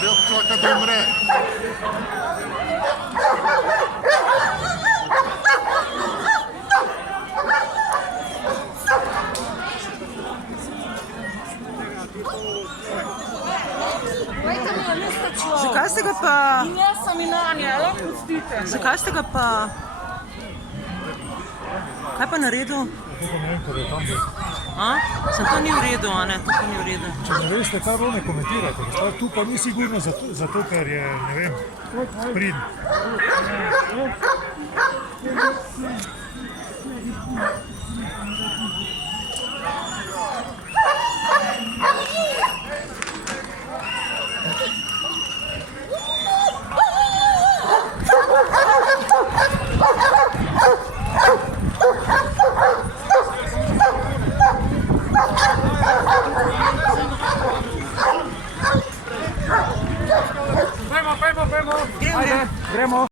Treba počakati, da umre. Zakaj ste ga pa... Jaz sem Inanja, lahko pustite. Zakaj ste ga pa... Kaj pa naredil? Sem to ni v redu, a ne? To pa ni v redu. Če ne veste, kar ne komentirate. Tu pa ni sigurno zato, ker je, ne vem, pridn. Gremo.